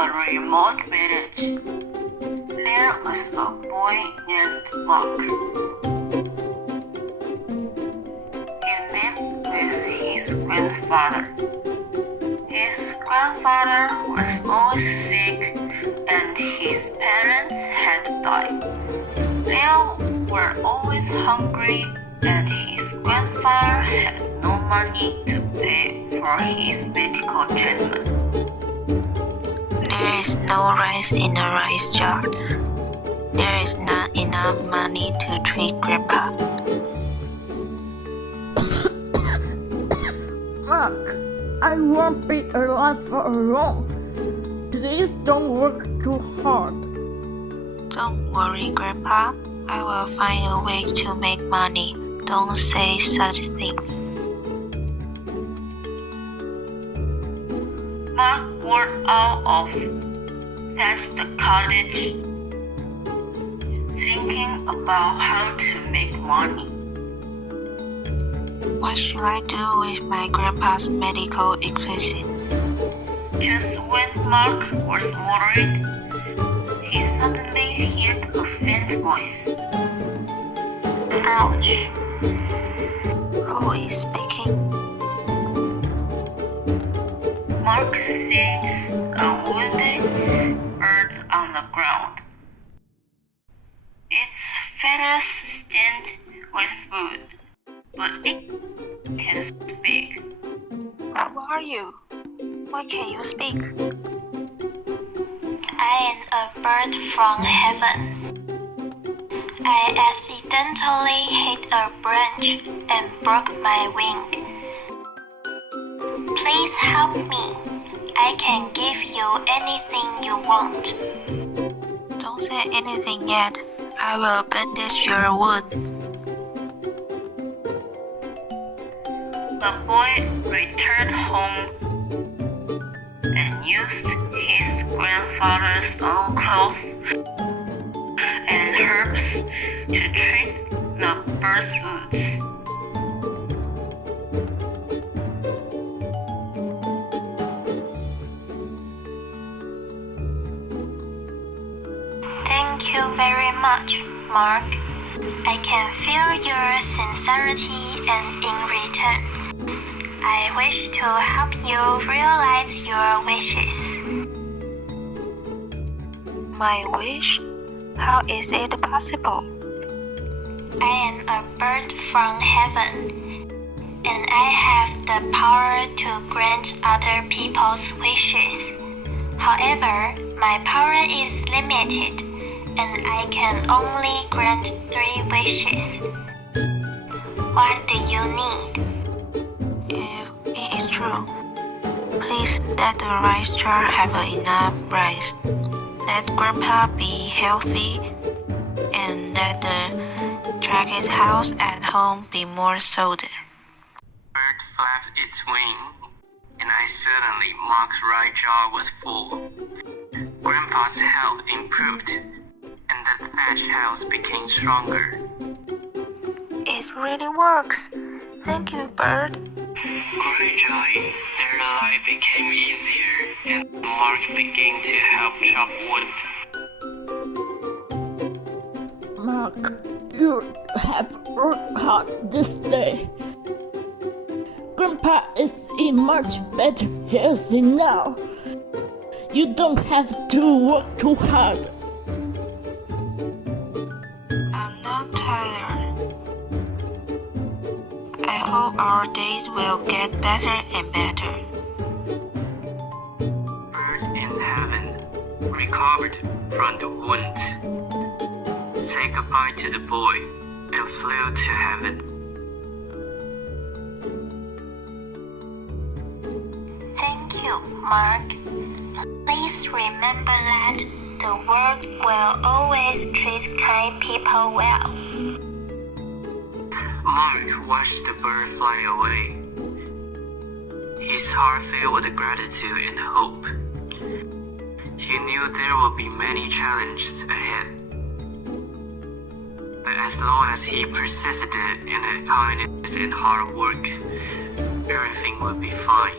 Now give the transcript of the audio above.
a remote village, there was a boy named Mark. He lived with his grandfather. His grandfather was always sick and his parents had died. They were always hungry and his grandfather had no money to pay for his medical treatment. There is no rice in a rice jar. There is not enough money to treat Grandpa. Mark, I won't be alive for long. Please don't work too hard. Don't worry, Grandpa. I will find a way to make money. Don't say such things. Mark walked out of the cottage, thinking about how to make money. What should I do with my grandpa's medical equipment? Just when Mark was worried, he suddenly heard a faint voice. Ouch! Who is speaking? Mark sees a wounded bird on the ground. Its feathers stained with blood, but it can speak. Who are you? Why can't you speak? I am a bird from heaven. I accidentally hit a branch and broke my wing. Please help me. I can give you anything you want. Don't say anything yet. I will bandage your wound. The boy returned home and used his grandfather's old clothes and herbs to treat the bird's wounds. Thank you very much, Mark. I can feel your sincerity and in return, I wish to help you realize your wishes. My wish? How is it possible? I am a bird from heaven, and I have the power to grant other people's wishes. However, my power is limited, and I can only grant 3 wishes. What do you need? If it is true, please let the rice jar have enough rice. Let Grandpa be healthy, and let the Dragon's house at home be more sold. Bird flapped its wing, and I suddenly Mark's right jaw was full. Grandpa's health improved, and the thatch house became stronger. It really works. Thank you, Bird. Gradually, their life became easier, and Mark began to help chop wood. Mark, you have worked hard this day. Grandpa is in much better health now. You don't have to work too hard. I'm not tired. I hope our days will get better and better. Bird in heaven recovered from the wound, said goodbye to the boy, and flew to heaven. Thank you, Mark. Please remember that the world will always treat kind people well. Mark watched the bird fly away. His heart filled with gratitude and hope. He knew there would be many challenges ahead. But as long as he persisted in his kindness and hard work, everything would be fine.